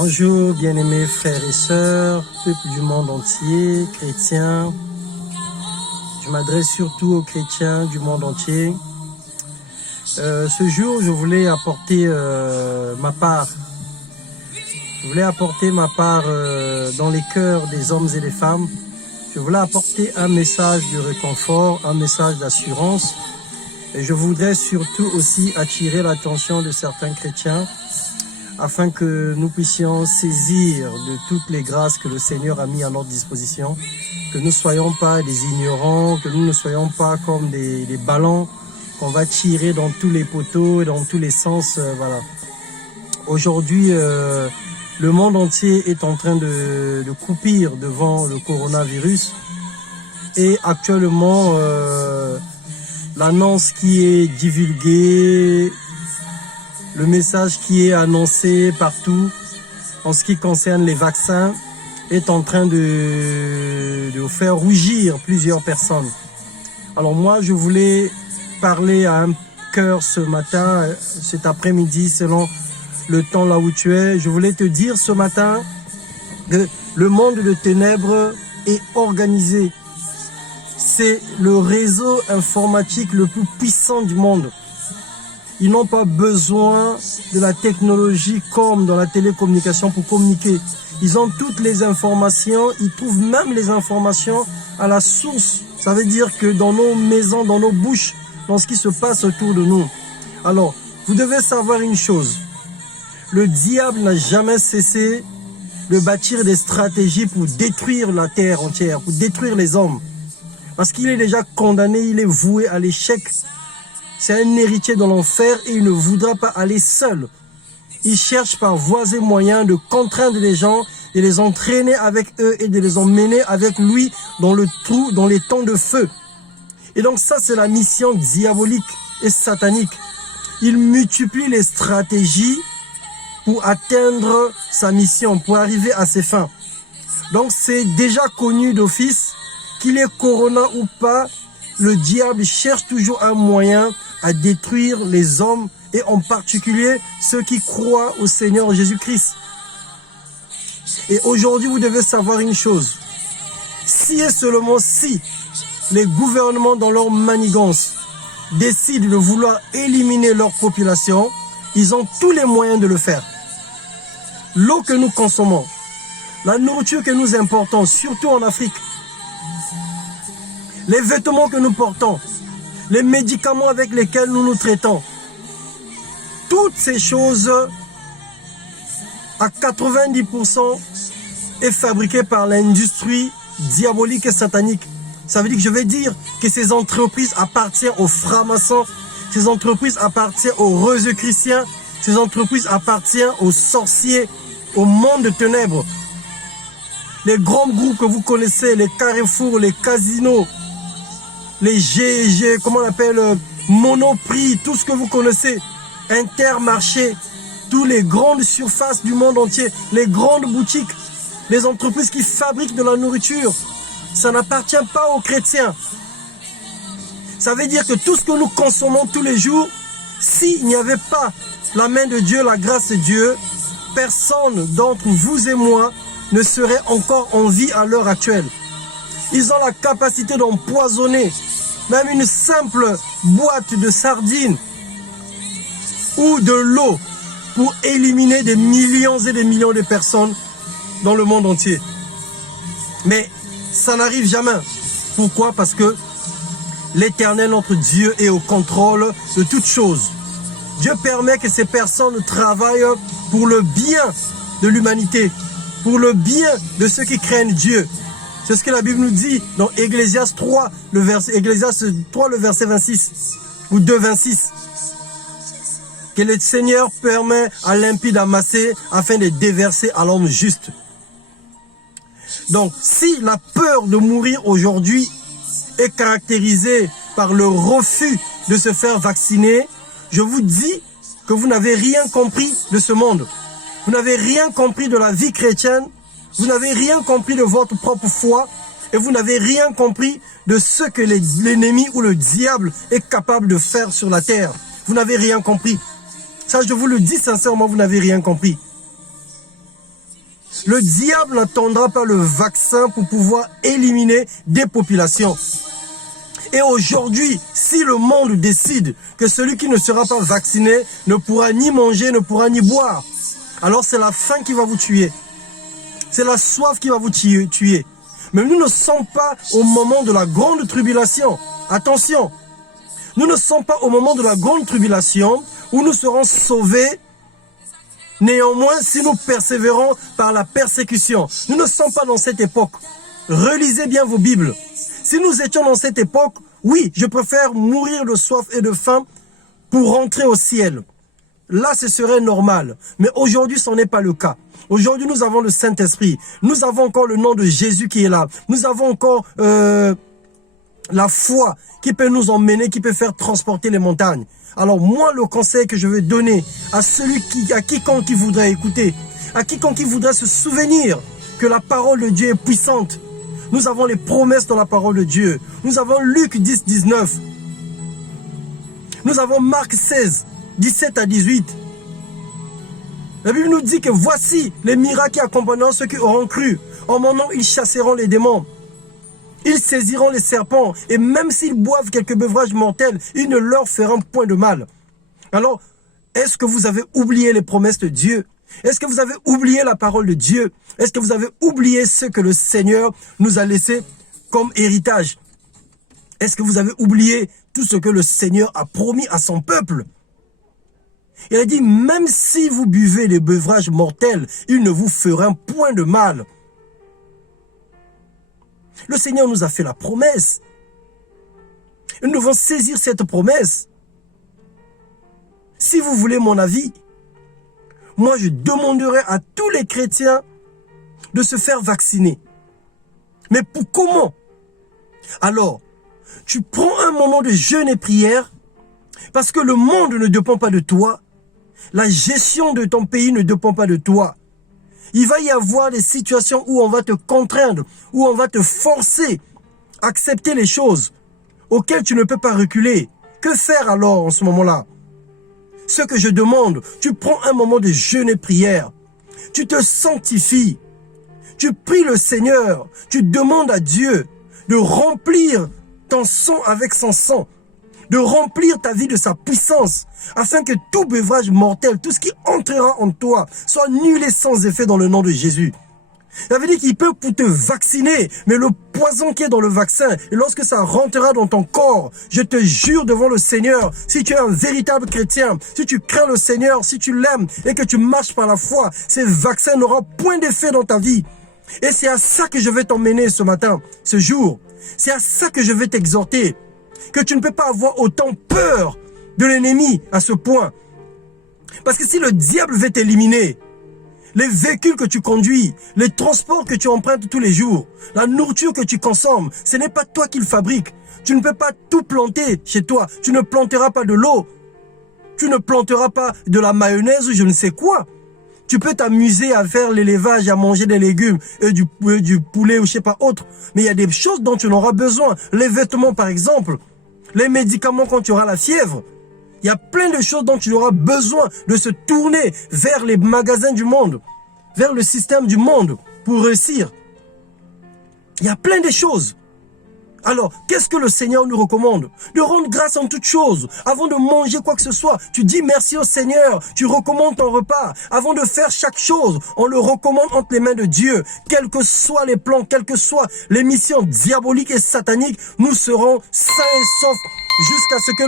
Bonjour bien-aimés frères et sœurs, peuple du monde entier, chrétiens. Je m'adresse surtout aux chrétiens du monde entier. Ce jour, je voulais apporter ma part. Je voulais apporter ma part dans les cœurs des hommes et des femmes. Je voulais apporter un message de réconfort, un message d'assurance. Et je voudrais surtout aussi attirer l'attention de certains chrétiens afin que nous puissions saisir de toutes les grâces que le Seigneur a mis à notre disposition, que nous ne soyons pas des ignorants, que nous ne soyons pas comme des ballons qu'on va tirer dans tous les poteaux et dans tous les sens. Voilà. Aujourd'hui, le monde entier est en train de croupir devant le coronavirus et actuellement, l'annonce qui est divulguée, le message qui est annoncé partout en ce qui concerne les vaccins est en train de faire rougir plusieurs personnes. Alors moi, je voulais parler à un cœur ce matin, cet après-midi, selon le temps là où tu es. Je voulais te dire ce matin que le monde de ténèbres est organisé. C'est le réseau informatique le plus puissant du monde. Ils n'ont pas besoin de la technologie comme dans la télécommunication pour communiquer. Ils ont toutes les informations, ils trouvent même les informations à la source. Ça veut dire que dans nos maisons, dans nos bouches, dans ce qui se passe autour de nous. Alors, vous devez savoir une chose. Le diable n'a jamais cessé de bâtir des stratégies pour détruire la terre entière, pour détruire les hommes. Parce qu'il est déjà condamné, il est voué à l'échec. C'est un héritier de l'enfer et il ne voudra pas aller seul. Il cherche par voies et moyens de contraindre les gens, de les entraîner avec eux et de les emmener avec lui dans le trou, dans les temps de feu. Et donc ça, c'est la mission diabolique et satanique. Il multiplie les stratégies pour atteindre sa mission, pour arriver à ses fins. Donc c'est déjà connu d'office qu'il est corona ou pas, le diable cherche toujours un moyen à détruire les hommes et en particulier ceux qui croient au Seigneur Jésus-Christ. Et aujourd'hui, vous devez savoir une chose. Si et seulement si les gouvernements dans leur manigance décident de vouloir éliminer leur population, ils ont tous les moyens de le faire. L'eau que nous consommons, la nourriture que nous importons, surtout en Afrique, les vêtements que nous portons, les médicaments avec lesquels nous nous traitons, toutes ces choses, à 90%, est fabriquée par l'industrie diabolique et satanique. Ça veut dire que je vais dire que ces entreprises appartiennent aux francs-maçons, ces entreprises appartiennent aux rosicruciens, ces entreprises appartiennent aux sorciers, au monde de ténèbres. Les grands groupes que vous connaissez, les Carrefour, les casinos, les GG, comment on appelle, Monoprix, tout ce que vous connaissez, Intermarché, toutes les grandes surfaces du monde entier, les grandes boutiques, les entreprises qui fabriquent de la nourriture, ça n'appartient pas aux chrétiens. Ça veut dire que tout ce que nous consommons tous les jours, s'il n'y avait pas la main de Dieu, la grâce de Dieu, personne d'entre vous et moi ne serait encore en vie à l'heure actuelle. Ils ont la capacité d'empoisonner même une simple boîte de sardines ou de l'eau pour éliminer des millions et des millions de personnes dans le monde entier. Mais ça n'arrive jamais. Pourquoi? Parce que l'Éternel, notre Dieu, est au contrôle de toutes choses. Dieu permet que ces personnes travaillent pour le bien de l'humanité, pour le bien de ceux qui craignent Dieu. C'est ce que la Bible nous dit dans Ecclésiaste 3, le verset 26, ou 2, 26. Que le Seigneur permet à l'impie d'amasser afin de déverser à l'homme juste. Donc, si la peur de mourir aujourd'hui est caractérisée par le refus de se faire vacciner, je vous dis que vous n'avez rien compris de ce monde. Vous n'avez rien compris de la vie chrétienne. Vous n'avez rien compris de votre propre foi et vous n'avez rien compris de ce que l'ennemi ou le diable est capable de faire sur la terre. Vous n'avez rien compris. Ça, je vous le dis sincèrement, vous n'avez rien compris. Le diable n'attendra pas le vaccin pour pouvoir éliminer des populations. Et aujourd'hui, si le monde décide que celui qui ne sera pas vacciné ne pourra ni manger, ne pourra ni boire, alors c'est la faim qui va vous tuer. C'est la soif qui va vous tuer. Mais nous ne sommes pas au moment de la grande tribulation. Attention, nous ne sommes pas au moment de la grande tribulation où nous serons sauvés. Néanmoins, si nous persévérons par la persécution, nous ne sommes pas dans cette époque. Relisez bien vos Bibles. Si nous étions dans cette époque, oui, je préfère mourir de soif et de faim pour rentrer au ciel. Là, ce serait normal. Mais aujourd'hui, ce n'est pas le cas. Aujourd'hui, nous avons le Saint-Esprit. Nous avons encore le nom de Jésus qui est là. Nous avons encore la foi qui peut nous emmener, qui peut faire transporter les montagnes. Alors moi, le conseil que je veux donner à quiconque qui voudrait écouter, à quiconque qui voudrait se souvenir que la parole de Dieu est puissante. Nous avons les promesses dans la parole de Dieu. Nous avons Luc 10, 19. Nous avons Marc 16, 17 à 18. La Bible nous dit que voici les miracles qui accompagneront ceux qui auront cru. En mon nom, ils chasseront les démons. Ils saisiront les serpents. Et même s'ils boivent quelques beuvages mortels, ils ne leur feront point de mal. Alors, est-ce que vous avez oublié les promesses de Dieu? Est-ce que vous avez oublié la parole de Dieu? Est-ce que vous avez oublié ce que le Seigneur nous a laissé comme héritage? Est-ce que vous avez oublié tout ce que le Seigneur a promis à son peuple? Il a dit, même si vous buvez les beuvages mortels, il ne vous fera point de mal. Le Seigneur nous a fait la promesse. Et nous devons saisir cette promesse. Si vous voulez mon avis, moi je demanderai à tous les chrétiens de se faire vacciner. Mais pour comment? Alors, tu prends un moment de jeûne et prière, parce que le monde ne dépend pas de toi. La gestion de ton pays ne dépend pas de toi. Il va y avoir des situations où on va te contraindre, où on va te forcer à accepter les choses auxquelles tu ne peux pas reculer. Que faire alors en ce moment-là? Ce que je demande, tu prends un moment de jeûne et prière. Tu te sanctifies. Tu pries le Seigneur. Tu demandes à Dieu de remplir ton sang avec son sang. De remplir ta vie de sa puissance, afin que tout beuvage mortel, tout ce qui entrera en toi, soit nul et sans effet dans le nom de Jésus. Ça veut dire qu'il peut pour te vacciner, mais le poison qui est dans le vaccin, et lorsque ça rentrera dans ton corps, je te jure devant le Seigneur, si tu es un véritable chrétien, si tu crains le Seigneur, si tu l'aimes et que tu marches par la foi, ces vaccins n'auront point d'effet dans ta vie. Et c'est à ça que je vais t'emmener ce matin, ce jour. C'est à ça que je vais t'exhorter. Que tu ne peux pas avoir autant peur de l'ennemi à ce point. Parce que si le diable veut t'éliminer, les véhicules que tu conduis, les transports que tu empruntes tous les jours, la nourriture que tu consommes, ce n'est pas toi qui le fabrique. Tu ne peux pas tout planter chez toi. Tu ne planteras pas de l'eau. Tu ne planteras pas de la mayonnaise ou je ne sais quoi. Tu peux t'amuser à faire l'élevage, à manger des légumes et du poulet ou je sais pas autre. Mais il y a des choses dont tu n'auras besoin. Les vêtements par exemple. Les médicaments quand tu auras la fièvre. Il y a plein de choses dont tu auras besoin de se tourner vers les magasins du monde. Vers le système du monde pour réussir. Il y a plein de choses. Alors, qu'est-ce que le Seigneur nous recommande? De rendre grâce en toutes choses. Avant de manger quoi que ce soit, tu dis merci au Seigneur. Tu recommandes ton repas. Avant de faire chaque chose, on le recommande entre les mains de Dieu. Quels que soient les plans, quelles que soient les missions diaboliques et sataniques, nous serons sains et saufs jusqu'à ce que le